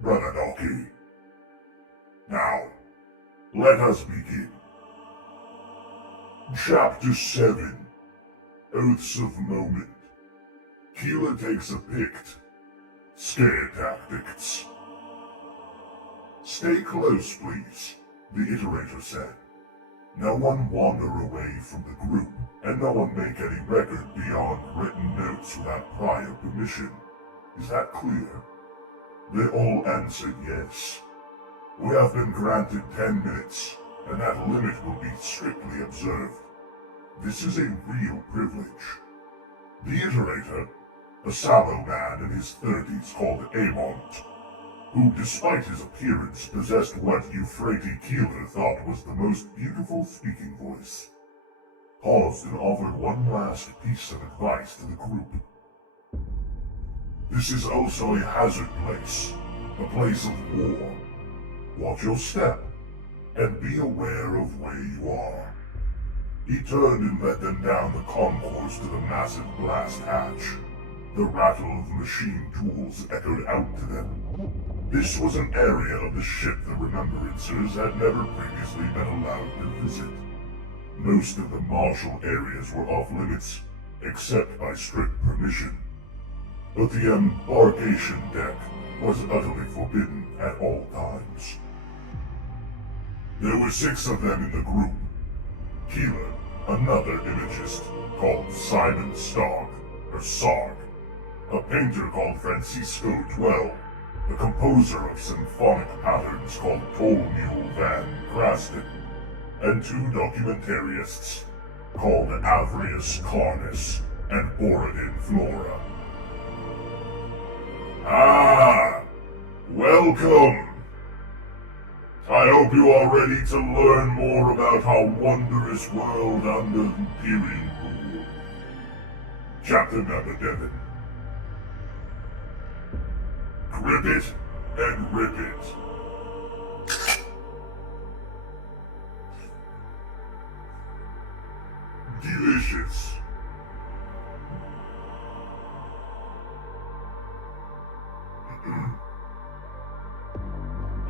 Brother. Now, let us begin. Chapter 7, Oaths of Moment. Keeler takes a Pict. Scare Tactics. Stay close, please, the Iterator said. No one wander away from the group, and no one make any record beyond written notes without prior permission. Is that clear? They all answered yes. We have been granted 10 minutes, and that limit will be strictly observed. This is a real privilege. The Iterator, a sallow man in his 30s called Amont, who despite his appearance possessed what Euphrates Keeler thought was the most beautiful speaking voice, paused and offered one last piece of advice to the group. This is also a hazard place, a place of war. Watch your step, and be aware of where you are. He turned and led them down the concourse to the massive blast hatch. The rattle of machine tools echoed out to them. This was an area of the ship the Remembrancers had never previously been allowed to visit. Most of the martial areas were off limits, except by strict permission. But the embarkation deck was utterly forbidden at all times. There were 6 of them in the group. Keeler, another imagist called Simon Stark, or Sark, a painter called Francisco Twell, the composer of symphonic patterns called Tolmule Van Graston, and 2 documentarists called Avrius Carnus and Borodin Flora. Ah! Welcome! I hope you are ready to learn more about our wondrous world under Imperial rule. Chapter number 11. Grip it and rip it. Delicious.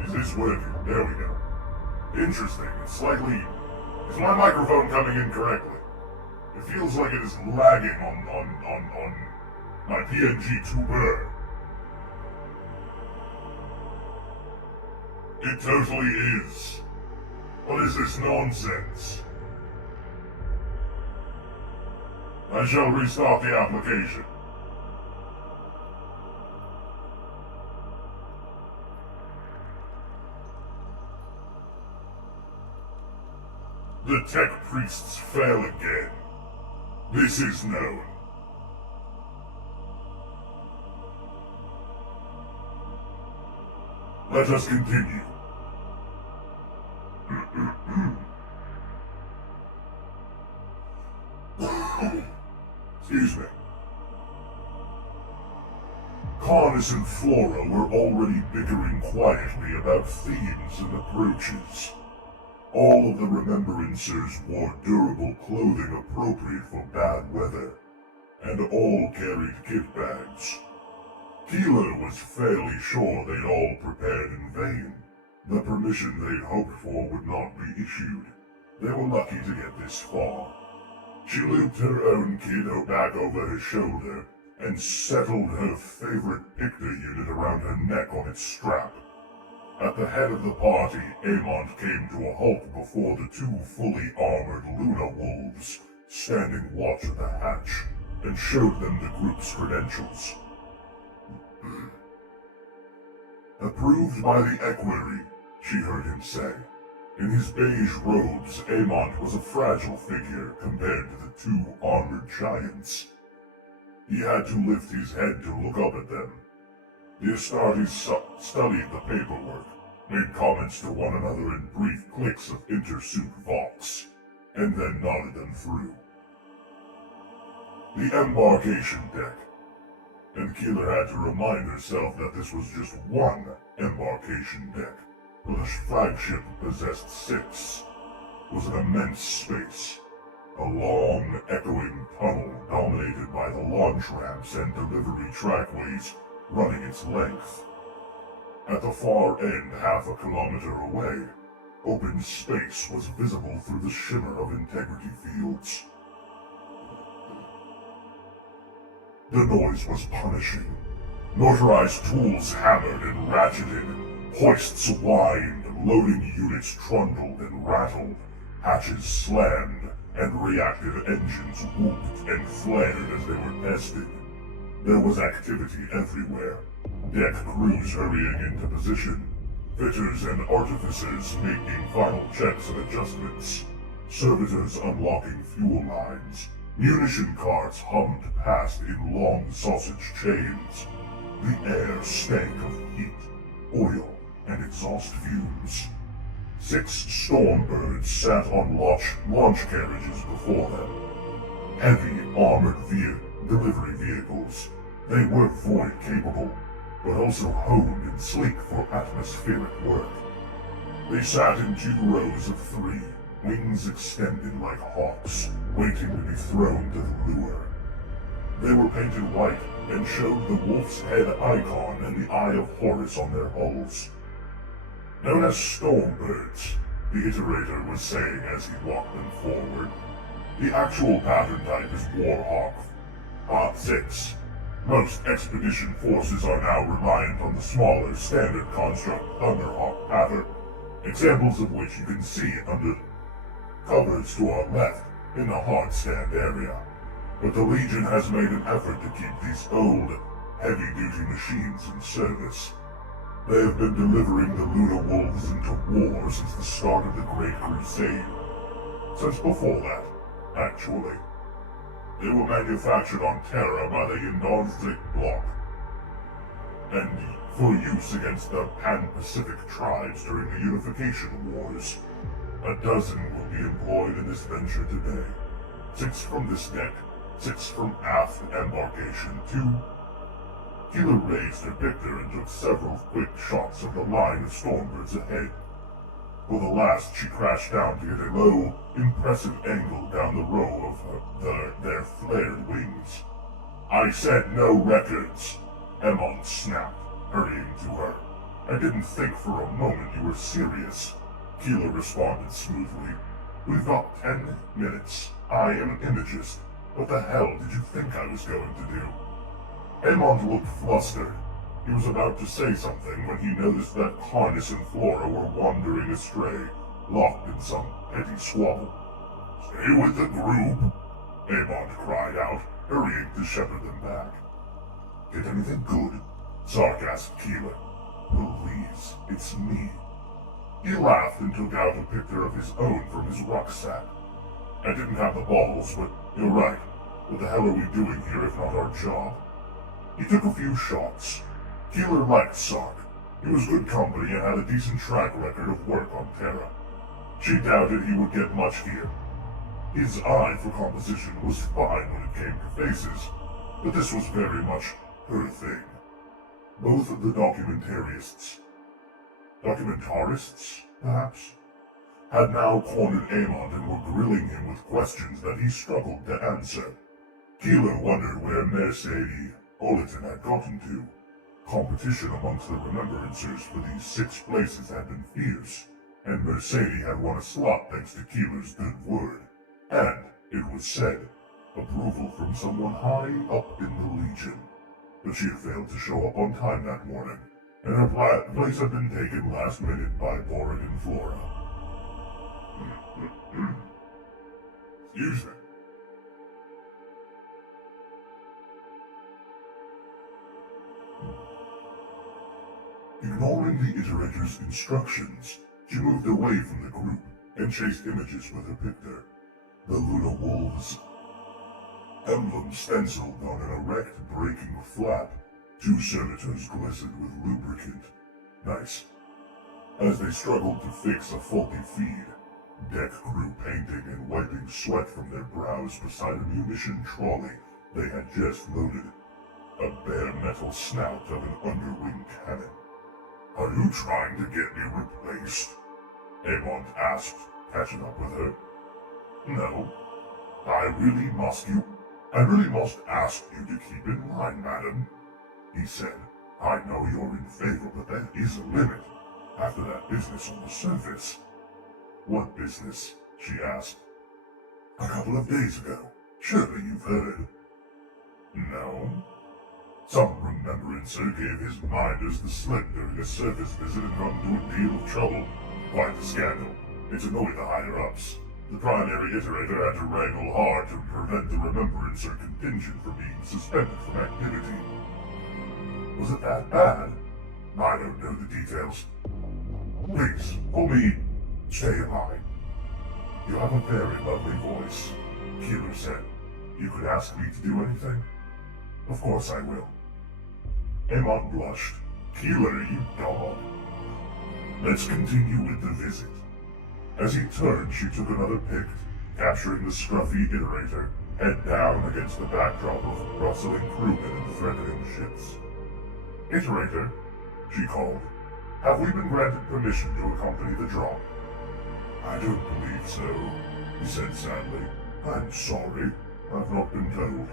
Is this working? There we go. Interesting. It's slightly... Is my microphone coming in correctly? It feels like it is lagging on my PNG tuber. It totally is. What is this nonsense? I shall restart the application. The tech priests fail again. This is known. Let us continue. Excuse me. Carnus and Flora were already bickering quietly about themes and approaches. All of the Remembrancers wore durable clothing appropriate for bad weather, and all carried kit bags. Keeler was fairly sure they'd all prepared in vain. The permission they'd hoped for would not be issued. They were lucky to get this far. She looped her own kit back over her shoulder and settled her favorite Pictor unit around her neck on its strap. At the head of the party, Amont came to a halt before the 2 fully armored Luna Wolves, standing watch at the hatch, and showed them the group's credentials. Approved by the Equerry, she heard him say. In his beige robes, Amont was a fragile figure compared to the 2 armored giants. He had to lift his head to look up at them. The Astartes studied the paperwork, made comments to one another in brief clicks of intersuit vox, and then nodded them through. The embarkation deck. And Keeler had to remind herself that this was just one embarkation deck, but the flagship possessed 6, was an immense space. A long, echoing tunnel dominated by the launch ramps and delivery trackways running its length. At the far end, half a kilometer away, open space was visible through the shimmer of integrity fields. The noise was punishing. Motorized tools hammered and ratcheted, hoists whined, loading units trundled and rattled, hatches slammed, and reactive engines whooped and flared as they were tested. There was activity everywhere. Deck crews hurrying into position, fitters and artificers making final checks and adjustments, servitors unlocking fuel lines, munition carts hummed past in long sausage chains. The air stank of heat, oil, and exhaust fumes. 6 Stormbirds sat on launch carriages before them. Heavy, armored delivery vehicles. They were void-capable, but also honed and sleek for atmospheric work. They sat in 2 rows of 3, wings extended like hawks, waiting to be thrown to the lure. They were painted white and showed the wolf's head icon and the eye of Horus on their hulls. Known as Stormbirds, the Iterator was saying as he walked them forward. The actual pattern type is Warhawk, Part 6. Most expedition forces are now reliant on the smaller standard construct Thunderhawk pattern, examples of which you can see under covers to our left in the hard stand area. But the Legion has made an effort to keep these old, heavy-duty machines in service. They have been delivering the Lunar Wolves into war since the start of the Great Crusade. Since before that, actually. They were manufactured on Terra by the Yndonzig bloc, and for use against the Pan-Pacific tribes during the Unification Wars. A dozen will be employed in this venture today. 6 from this deck, 6 from aft embarkation, 2. Keeler raised her Victor and took several quick shots of the line of Stormbirds ahead. For the last, she crashed down to get a low, impressive angle down the row of their flared wings. I said no records, Emon snapped, hurrying to her. I didn't think for a moment you were serious, Keeler responded smoothly. We've got 10 minutes. I am an imagist. What the hell did you think I was going to do? Emon looked flustered. He was about to say something when he noticed that Harness and Flora were wandering astray, locked in some petty squabble. Stay with the group, Amon cried out, hurrying to shepherd them back. Get anything good? Sark asked Keeler. Please, it's me. He laughed and took out a picture of his own from his rucksack. I didn't have the balls, but you're right. What the hell are we doing here if not our job? He took a few shots. Keeler liked Sark. He was good company and had a decent track record of work on Terra. She doubted he would get much here. His eye for composition was fine when it came to faces, but this was very much her thing. Both of the documentarists, perhaps, had now cornered Amon and were grilling him with questions that he struggled to answer. Keeler wondered where Mercedes Oleton had gotten to. Competition amongst the remembrancers for these 6 places had been fierce, and Mercedes had won a slot thanks to Keeler's good word, and, it was said, approval from someone high up in the Legion. But she had failed to show up on time that morning, and her place had been taken last minute by Borid and Flora. Excuse me. Ignoring the Iterator's instructions, she moved away from the group and chased images with her pictor. The Lunar Wolves' emblem stenciled on an erect braking flap. 2 servitors glistened with lubricant. Nice. As they struggled to fix a faulty feed, deck crew painting and wiping sweat from their brows beside a munition trolley they had just loaded. A bare metal snout of an underwing cannon. Are you trying to get me replaced? Amon asked, catching up with her. No. I really must ask you to keep in mind, madam, he said, I know you're in favor, but there is a limit. After that business on the surface. What business? She asked. A couple of days ago. Surely you've heard. No? Some remembrancer gave his minders the slip during a surface visit and got into a deal of trouble. Quite the scandal. It annoyed the higher-ups. The primary iterator had to wrangle hard to prevent the remembrancer contingent from being suspended from activity. Was it that bad? I don't know the details. Please, call me Stay Alive. You have a very lovely voice, Keeler said. You could ask me to do anything? Of course I will. Amon blushed. Keeler, you dog. Let's continue with the visit. As he turned, she took another pic, capturing the scruffy iterator, head down against the backdrop of rustling crewmen and threatening ships. Iterator, she called, have we been granted permission to accompany the drop? I don't believe so, he said sadly. I'm sorry, I've not been told.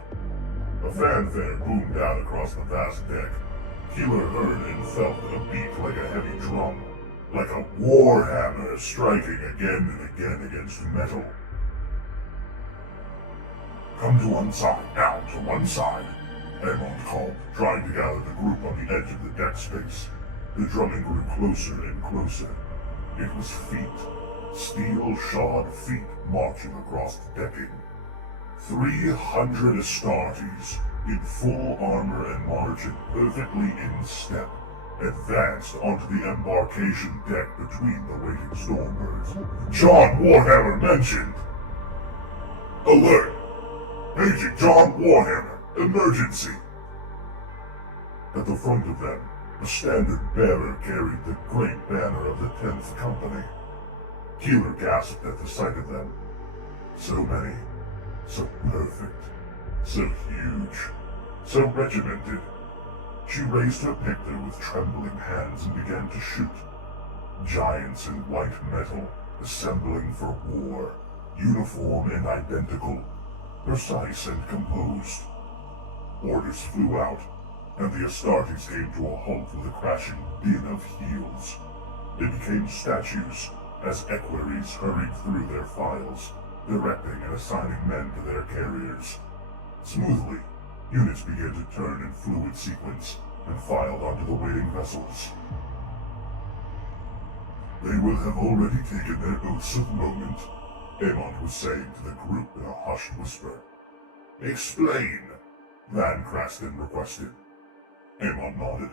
A fanfare boomed out across the vast deck. Keeler heard and felt a beat like a heavy drum, like a war hammer striking again and again against metal. Come to one side, now to one side, Amon called, trying to gather the group on the edge of the deck space. The drumming grew closer and closer. It was feet, steel-shod feet marching across the decking. 300 Astartes, in full armor and marching perfectly in step, advanced onto the embarkation deck between the waiting Stormbirds. John Warhammer mentioned! Alert! Paging John Warhammer! Emergency! At the front of them, a standard bearer carried the great banner of the 10th Company. Keeler gasped at the sight of them. So many. So perfect. So huge. So regimented. She raised her pictor with trembling hands and began to shoot. Giants in white metal, assembling for war, uniform and identical, precise and composed. Orders flew out, and the Astartes came to a halt with a crashing din of heels. They became statues as equerries hurried through their files, directing and assigning men to their carriers. Smoothly, units began to turn in fluid sequence and filed onto the waiting vessels. They will have already taken their oaths of moment, Amon was saying to the group in a hushed whisper. Explain, Van Kraston requested. Amon nodded.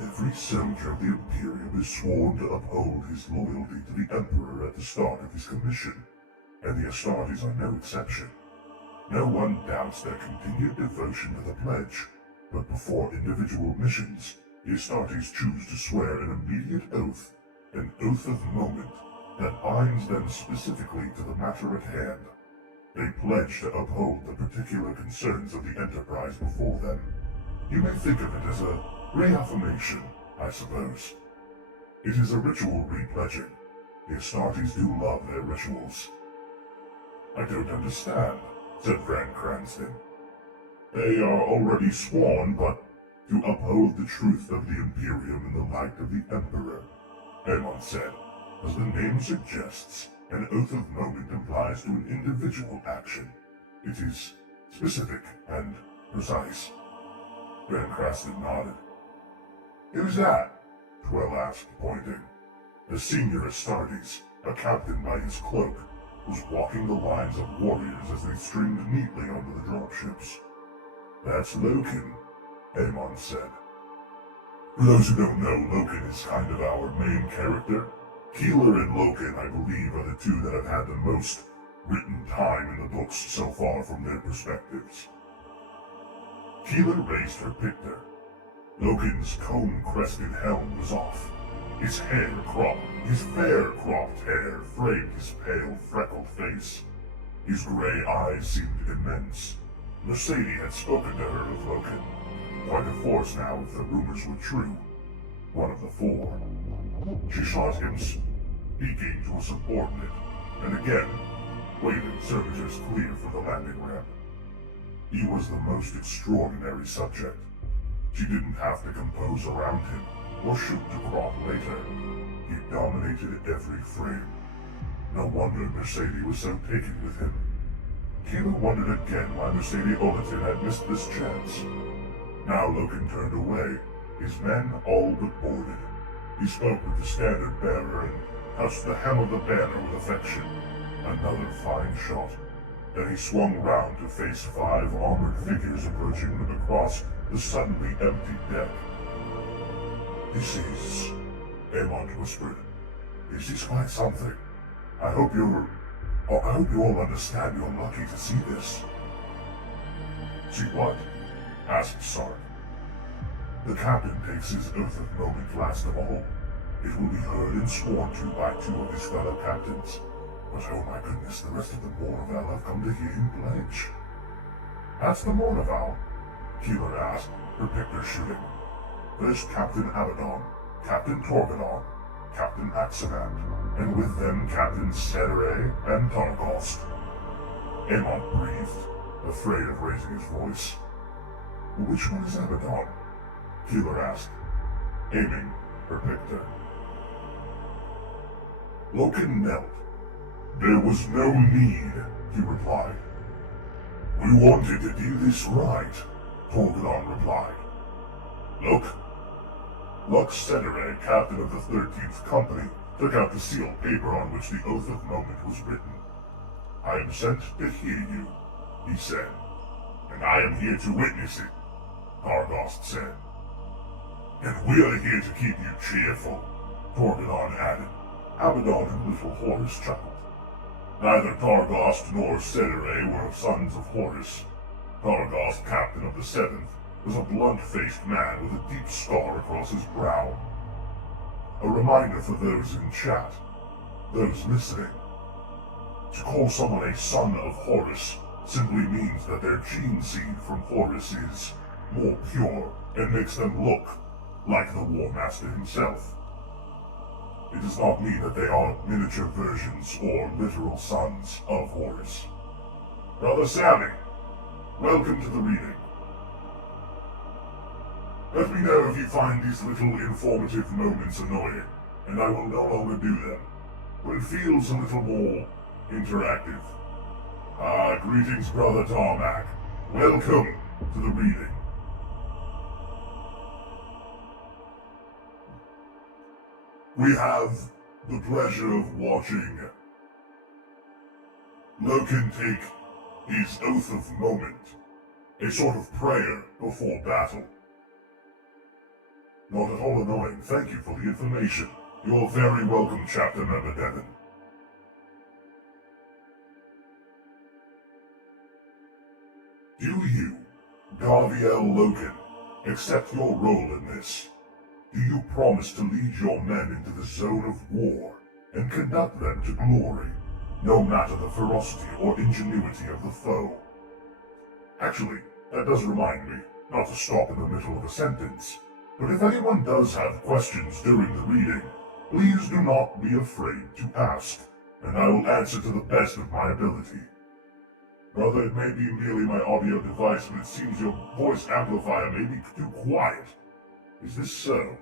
Every soldier of the Imperium is sworn to uphold his loyalty to the Emperor at the start of his commission, and the Astartes are no exception. No one doubts their continued devotion to the pledge, but before individual missions, the Astartes choose to swear an immediate oath, an oath of moment, that binds them specifically to the matter at hand. They pledge to uphold the particular concerns of the Enterprise before them. You may think of it as a reaffirmation, I suppose. It is a ritual repledging. The Astartes do love their rituals. I don't understand, said Van Cranston. They are already sworn, but to uphold the truth of the Imperium in the light of the Emperor, Amon said. As the name suggests, an oath of moment implies to an individual action. It is specific and precise. Van Kraston nodded. Who's that? Twell asked, pointing. The senior Astartes, a captain by his cloak, was walking the lines of warriors as they stringed neatly onto the dropships. That's Loken, Amon said. For those who don't know, Loken is kind of our main character. Keeler and Loken, I believe, are the two that have had the most written time in the books so far from their perspectives. Keeler raised her pictor. Loken's cone-crested helm was off. His fair cropped hair framed his pale, freckled face. His gray eyes seemed immense. Mercedes had spoken to her of Loken. Quite a force now if the rumors were true. One of the four. She shot him speaking to a subordinate, and again, waving servitors clear for the landing ramp. He was the most extraordinary subject. She didn't have to compose around him, or shoot to prod later. He dominated every frame. No wonder Mercedes was so taken with him. Keeler wondered again why Mercedes Olatin had missed this chance. Now Loken turned away, his men all but boarded. He spoke with the standard bearer and touched the hem of the banner with affection. Another fine shot. Then he swung round to face 5 armored figures approaching across the suddenly empty deck. "This is..." Amon whispered. "This is quite something. I hope you all understand you're lucky to see this." "See what?" asked Sark. "The captain takes his oath of moment last of all. It will be heard and sworn to by 2 of his fellow captains. But oh my goodness, the rest of the Mournival have come to hear him pledge." "That's the Mournival?" Keeler asked, her picture shooting. "There's Captain Abaddon, Captain Torgadon, Captain Axeman, and with them Captains Cedere and Targost." Amon breathed, afraid of raising his voice. "Which one is Abaddon?" Keeler asked, aiming her picture. Loken knelt. "There was no need," he replied. "We wanted to do this right," Torgadon replied. Lux Cedere, captain of the 13th Company, took out the sealed paper on which the Oath of Moment was written. "I am sent to hear you," he said. "And I am here to witness it," Targost said. "And we're here to keep you cheerful," Torgadon added. Abaddon and little Horus chuckled. Neither Targost nor Cedere were sons of Horus. Targost, captain of the 7th, was a blunt-faced man with a deep scar across his brow. A reminder for those in chat, those listening. To call someone a son of Horus simply means that their gene seed from Horus is more pure and makes them look like the War Master himself. It does not mean that they are miniature versions or literal sons of Horus. Brother Sammy, welcome to the reading. Let me know if you find these little informative moments annoying, and I will no longer do them, but it feels a little more interactive. Greetings, Brother Tarmac. Welcome to the reading. We have the pleasure of watching Loken take his Oath of Moment, a sort of prayer before battle. Not at all annoying, thank you for the information. You're very welcome, Chapter Member Devon. Do you, Garviel Loken, accept your role in this? Do you promise to lead your men into the zone of war and conduct them to glory, no matter the ferocity or ingenuity of the foe? Actually, that does remind me, not to stop in the middle of a sentence, but if anyone does have questions during the reading, please do not be afraid to ask, and I will answer to the best of my ability. Brother, it may be merely my audio device, but it seems your voice amplifier may be too quiet. Is this so?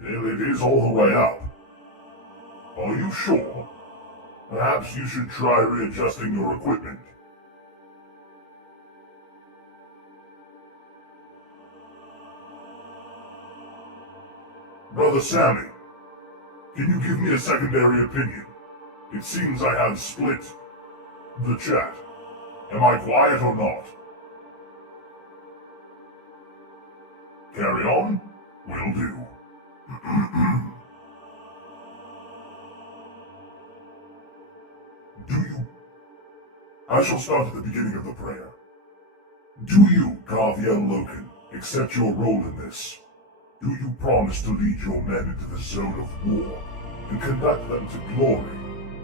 Well, it is all the way up. Are you sure? Perhaps you should try readjusting your equipment. Brother Sammy, can you give me a secondary opinion? It seems I have split the chat. Am I quiet or not? Carry on? Will do. I shall start at the beginning of the prayer. Do you, Garviel Loken, accept your role in this? Do you promise to lead your men into the zone of war and conduct them to glory,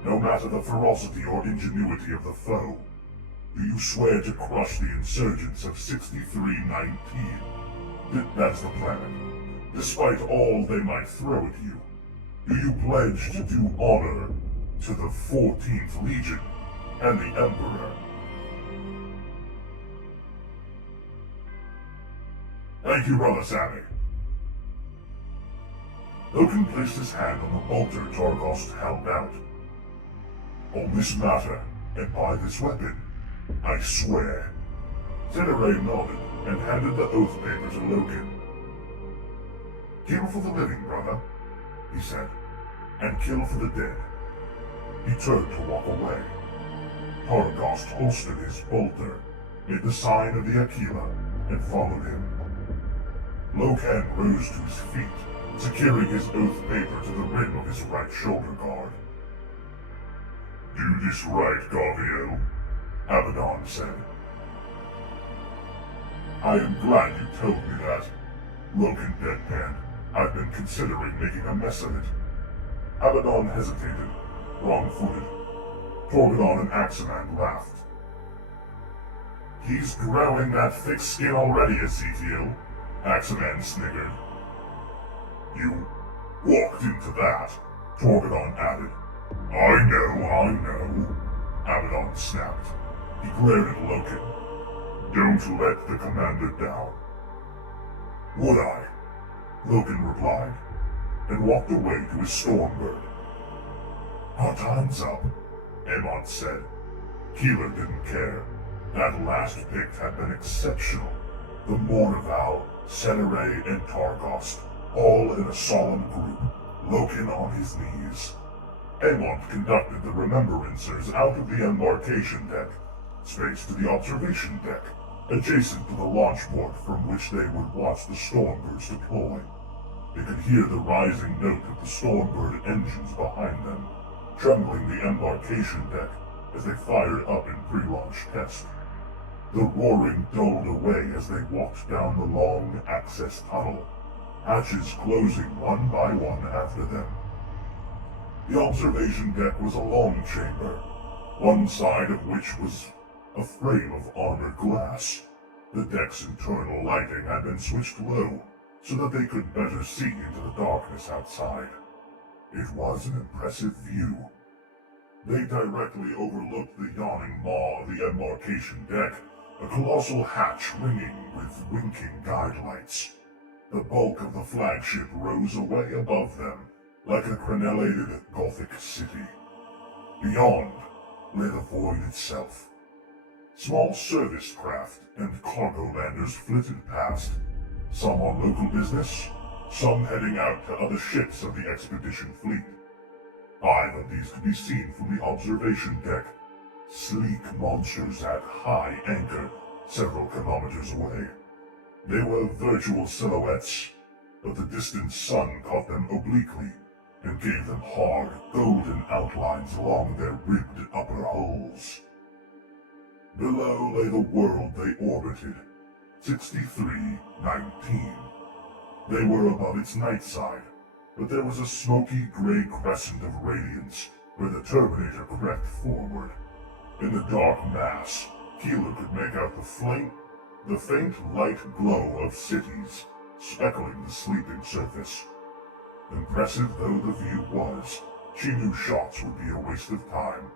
no matter the ferocity or ingenuity of the foe? Do you swear to crush the insurgents of 6319? That's the planet. Despite all they might throw at you, do you pledge to do honor to the 14th Legion and the Emperor? Thank you, Brother Sammy. Logan placed his hand on the bolter Targost held out. On this matter, and by this weapon, I swear. Teneray nodded and handed the oath paper to Logan. Kill for the living, brother, he said, and kill for the dead. He turned to walk away. Targost holstered his bolter, made the sign of the Aquila, and followed him. Logan rose to his feet, securing his oath paper to the rim of his right shoulder guard. Do this right, Gaviel, Abaddon said. I am glad you told me that. Logan deadpanned. I've been considering making a mess of it. Abaddon hesitated, wrong-footed. Torgadon and Axeman laughed. He's growing that thick skin already, Ezekiel, Axeman sniggered. You walked into that, Torgadon added. I know, Abaddon snapped. He glared at Logan. Don't let the commander down. Would I? Logan replied, and walked away to his Stormbird. Our time's up, Aemon said. Keeler didn't care. That last pick had been exceptional. The Mournival, Teneray, and Targost, all in a solemn group, Logan on his knees. Aemon conducted the Remembrancers out of the embarkation deck, space to the observation deck, adjacent to the launch port from which they would watch the Stormbirds deploy. They could hear the rising note of the Stormbird engines behind them, trembling the embarkation deck as they fired up in pre-launch test. The roaring dulled away as they walked down the long access tunnel, hatches closing one by one after them. The observation deck was a long chamber, one side of which was a frame of armored glass. The deck's internal lighting had been switched low, so that they could better see into the darkness outside. It was an impressive view. They directly overlooked the yawning maw of the embarkation deck, a colossal hatch ringing with winking guidelights. The bulk of the flagship rose away above them, like a crenellated Gothic city. Beyond lay the void itself. Small service craft and cargo landers flitted past, some on local business, some heading out to other ships of the expedition fleet. 5 of these could be seen from the observation deck, sleek monsters at high anchor several kilometers away. They were virtual silhouettes, but the distant sun caught them obliquely and gave them hard, golden outlines along their ribbed upper hulls. Below lay the world they orbited, 6319. They were above its night side, but there was a smoky gray crescent of radiance where the Terminator crept forward. In the dark mass, Keeler could make out the faint light glow of cities speckling the sleeping surface. Impressive though the view was, she knew shots would be a waste of time.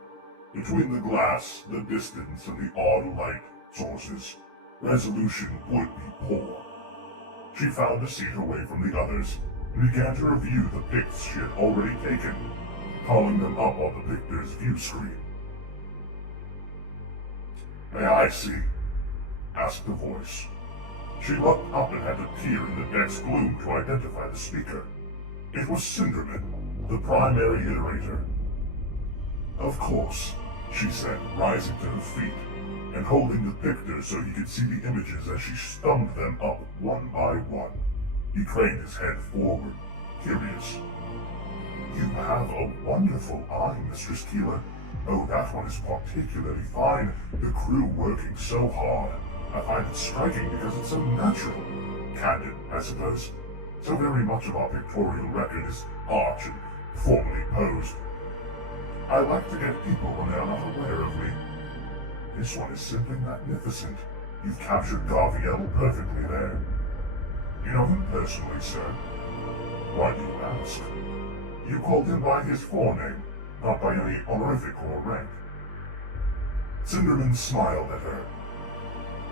Between the glass, the distance, and the odd light sources, resolution would be poor. She found a seat away from the others and began to review the pics she had already taken, calling them up on the victor's view screen. May I see? Asked the voice. She looked up and had to peer in the deck's gloom to identify the speaker. It was Cinderman, the primary iterator. Of course, she said, rising to her feet, and holding the picture so he could see the images as she stummed them up one by one. He craned his head forward, curious. You have a wonderful eye, Mistress Keeler. Oh, that one is particularly fine. The crew working so hard. I find it striking because it's so natural. Candid, I suppose. So very much of our pictorial record is arch and formally posed. I like to get people when they are not aware of me. This one is simply magnificent. You've captured Gaviel perfectly there. You know him personally, sir? Why do you ask? You called him by his forename, not by any honorific or rank. Cinderman smiled at her.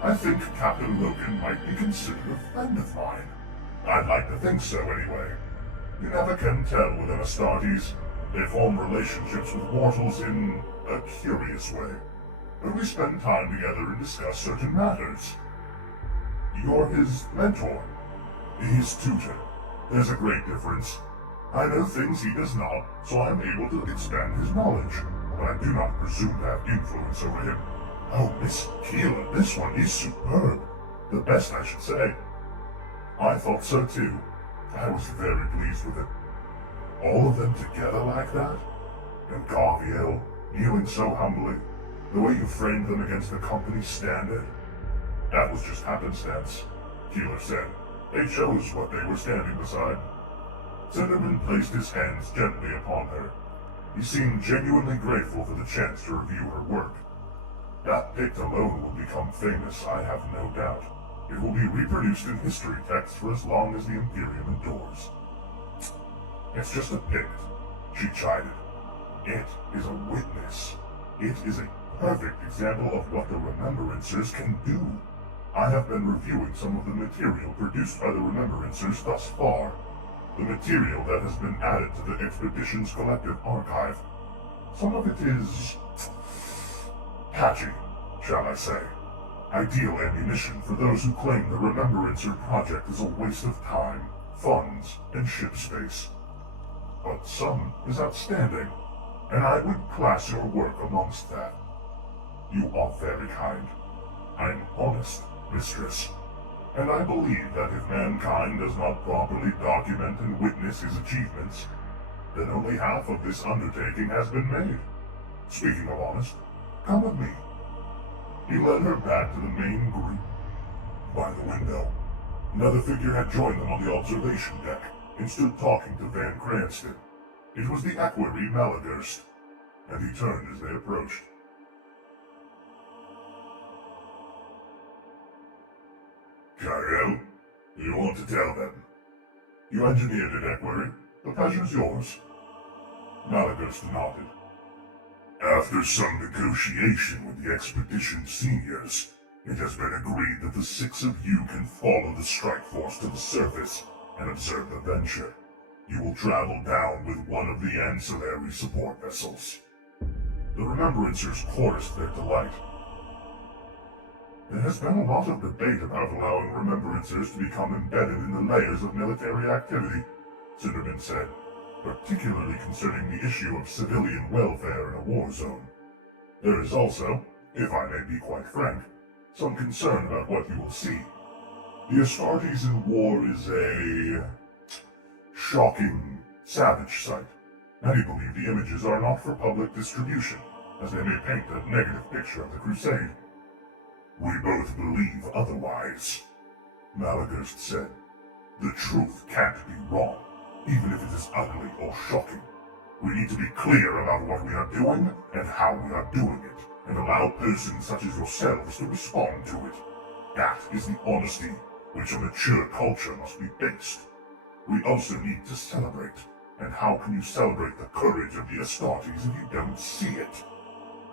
I think Captain Logan might be considered a friend of mine. I'd like to think so, anyway. You never can tell with an Astartes. They form relationships with mortals in a curious way. But we spend time together and discuss certain matters. You're his mentor. His tutor. There's a great difference. I know things he does not, so I'm able to expand his knowledge, but I do not presume to have influence over him. Oh, Miss Keeler, this one is superb. The best, I should say. I thought so too. I was very pleased with it. All of them together like that? And Garviel, kneeling so humbly, the way you framed them against the company's standard. That was just happenstance, Keeler said. They chose what they were standing beside. Zimmerman placed his hands gently upon her. He seemed genuinely grateful for the chance to review her work. That pict alone will become famous, I have no doubt. It will be reproduced in history texts for as long as the Imperium endures. It's just a pict, she chided. It is a witness. It is a perfect example of what the Remembrancers can do. I have been reviewing some of the material produced by the Remembrancers thus far. The material that has been added to the expedition's collective archive. Some of it is patchy, shall I say. Ideal ammunition for those who claim the Remembrancer project is a waste of time, funds, and ship space. But some is outstanding, and I would class your work amongst that. You are very kind. I'm honest, mistress. And I believe that if mankind does not properly document and witness his achievements, then only half of this undertaking has been made. Speaking of honest, come with me. He led her back to the main group. By the window, another figure had joined them on the observation deck and stood talking to Van Cranston. It was the equerry Malagurst, and he turned as they approached. Kyrell, you want to tell them? You engineered it, equerry. The pleasure's yours. Malagurst nodded. After some negotiation with the expedition seniors, it has been agreed that the 6 of you can follow the strike force to the surface and observe the venture. You will travel down with one of the ancillary support vessels. The Remembrancers chorused their delight. There has been a lot of debate about allowing Remembrancers to become embedded in the layers of military activity, Cinderman said, particularly concerning the issue of civilian welfare in a war zone. There is also, if I may be quite frank, some concern about what you will see. The Astartes in war is a shocking, savage sight. Many believe the images are not for public distribution, as they may paint a negative picture of the Crusade. We both believe otherwise, Malagurst said. The truth can't be wrong, even if it is ugly or shocking. We need to be clear about what we are doing and how we are doing it, and allow persons such as yourselves to respond to it. That is the honesty which a mature culture must be based. We also need to celebrate, and how can you celebrate the courage of the Astartes if you don't see it?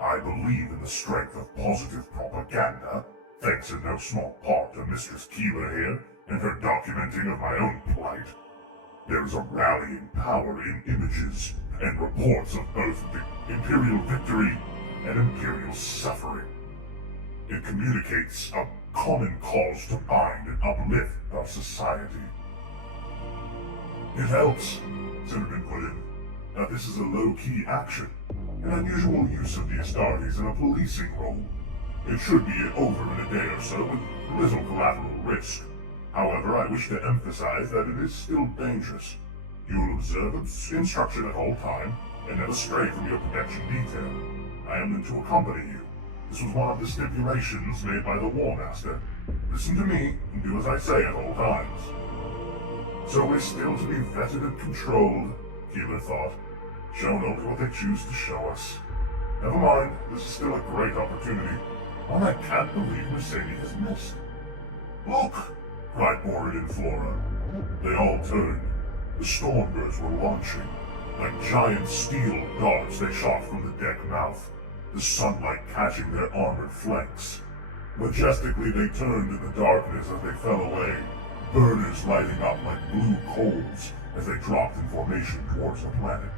I believe in the strength of positive propaganda, thanks in no small part to Mistress Keeler here and her documenting of my own plight. There is a rallying power in images and reports of both the Imperial victory and Imperial suffering. It communicates a common cause to bind and uplift our society. It helps, Zimmerman put in, that this is a low-key action, an unusual use of the Astartes in a policing role. It should be over in a day or so with little collateral risk. However, I wish to emphasize that it is still dangerous. You will observe instruction at all time, and never stray from your protection detail. I am to accompany you. This was one of the stipulations made by the War Master. Listen to me, and do as I say at all times. So we're still to be vetted and controlled, Keeler thought. Shown only what they choose to show us. Never mind, this is still a great opportunity. One I can't believe Mercedes has missed. Look! Cried Borid and Flora. They all turned. The Stormbirds were launching. Like giant steel darts they shot from the deck mouth, the sunlight catching their armored flanks. Majestically they turned in the darkness as they fell away, burners lighting up like blue coals as they dropped in formation towards the planet.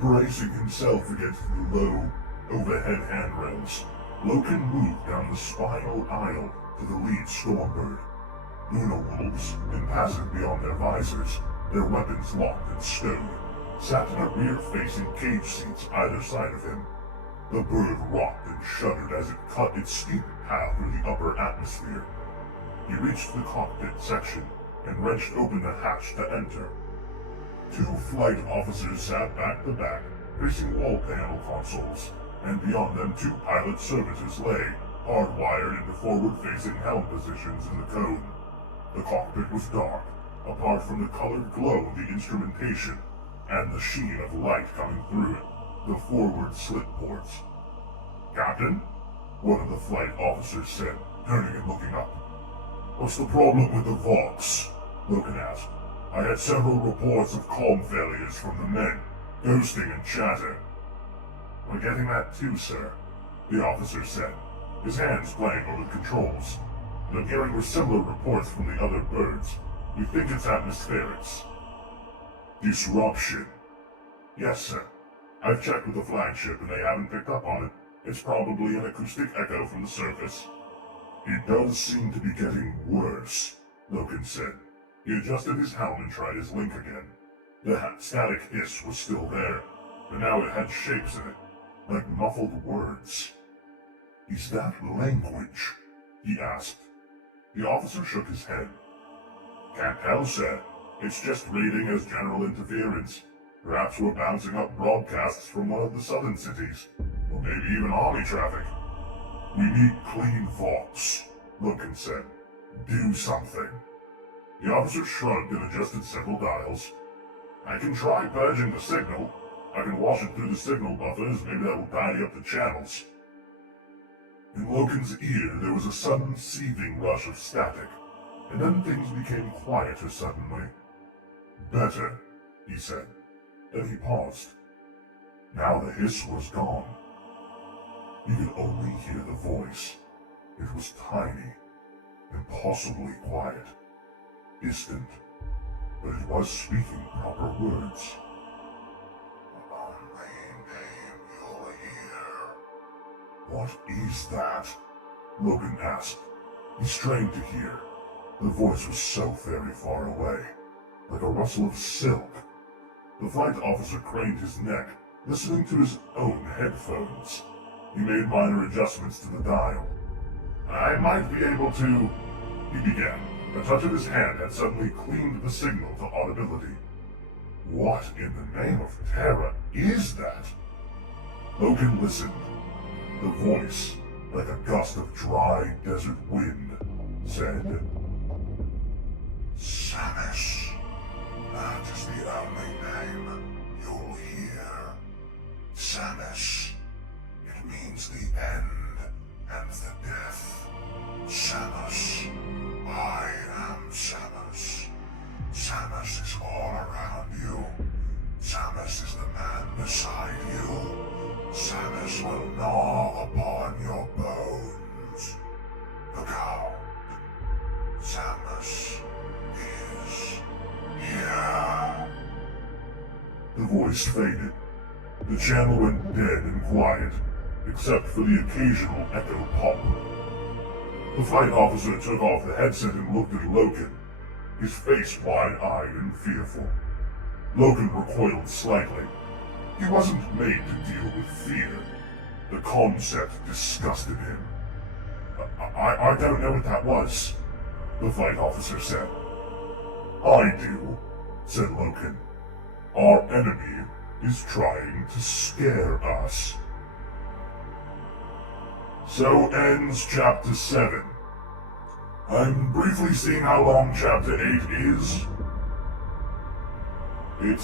Bracing himself against the low, overhead handrails, Loken moved down the spiral aisle to the lead Stormbird. Luna wolves, impassive beyond their visors, their weapons locked and stowed, sat in a rear-facing cage seats either side of him. The bird rocked and shuddered as it cut its steep path through the upper atmosphere. He reached the cockpit section and wrenched open the hatch to enter. 2 flight officers sat back to back, facing wall panel consoles, and beyond them 2 pilot servitors lay, hardwired into forward-facing helm positions in the cone. The cockpit was dark, apart from the colored glow of the instrumentation and the sheen of light coming through it, the forward slit ports. "Captain?" one of the flight officers said, turning and looking up. "What's the problem with the Vox?" Loken asked. "I had several reports of comm failures from the men, ghosting and chatter." "We're getting that too, sir," the officer said, his hands playing over the controls. "I'm hearing similar reports from the other birds. We think it's atmospherics." "Disruption?" "Yes, sir. I've checked with the flagship and they haven't picked up on it. It's probably an acoustic echo from the surface." "It does seem to be getting worse," Loken said. He adjusted his helm and tried his link again. The static hiss was still there, but now it had shapes in it, like muffled words. "Is that language?" he asked. The officer shook his head. "Can't tell, sir. It's just reading as general interference. Perhaps we're bouncing up broadcasts from one of the southern cities, or maybe even army traffic." "We need clean Vox," Loken said. "Do something." The officer shrugged and adjusted several dials. "I can try purging the signal. I can wash it through the signal buffers, maybe that will tidy up the channels." In Loken's ear there was a sudden seething rush of static, and then things became quieter suddenly. "Better," he said. Then he paused. Now the hiss was gone. He could only hear the voice. It was tiny, impossibly quiet, distant, but it was speaking proper words. "The only name you'll hear." "What is that?" Loken asked. He strained to hear. The voice was so very far away, like a rustle of silk. The flight officer craned his neck, listening to his own headphones. He made minor adjustments to the dial. "I might be able to..." he began. A touch of his hand had suddenly cleaned the signal to audibility. "What in the name of terror is that?" Loken listened. The voice, like a gust of dry desert wind, said, "Samus. That is the only name you'll hear. Samus. It means the end and the death. Samus. I am Samus. Samus is all around you. Samus is the man beside you. Samus will gnaw upon your bones. Look out. Samus is here." The voice faded. The channel went dead and quiet, except for the occasional echo pop. The flight officer took off the headset and looked at Loken, his face wide-eyed and fearful. Loken recoiled slightly. He wasn't made to deal with fear. The concept disgusted him. I don't know what that was," the flight officer said. "I do," said Loken. "Our enemy is trying to scare us." So ends Chapter 7. I'm briefly seeing how long Chapter 8 is. It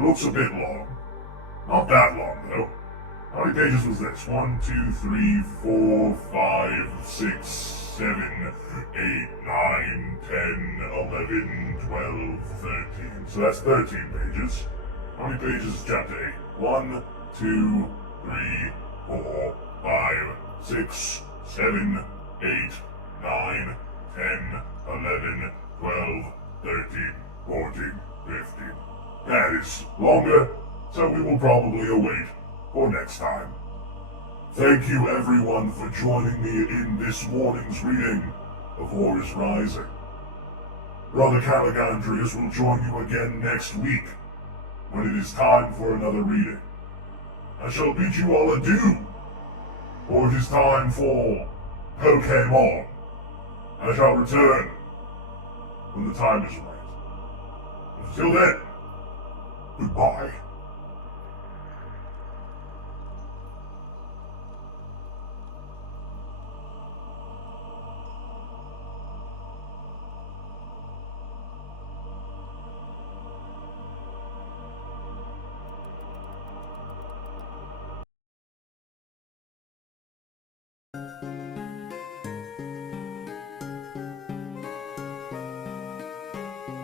looks a bit long. Not that long, though. How many pages was this? 1, 2, 3, 4, 5, 6, 7, 8, 9, 10, 11, 12, 13. So that's 13 pages. How many pages is chapter 8? 1, 2, 3, 4, 5, 6, 7, 8, 9, 10, 11, 12, 13, 14, 15. That is longer, so we will probably await for next time. Thank you everyone for joining me in this morning's reading of Horus Rising. Brother Caligandrius will join you again next week, when it is time for another reading. I shall bid you all adieu, for it is time for Pokemon. I shall return when the time is right. Until then, goodbye.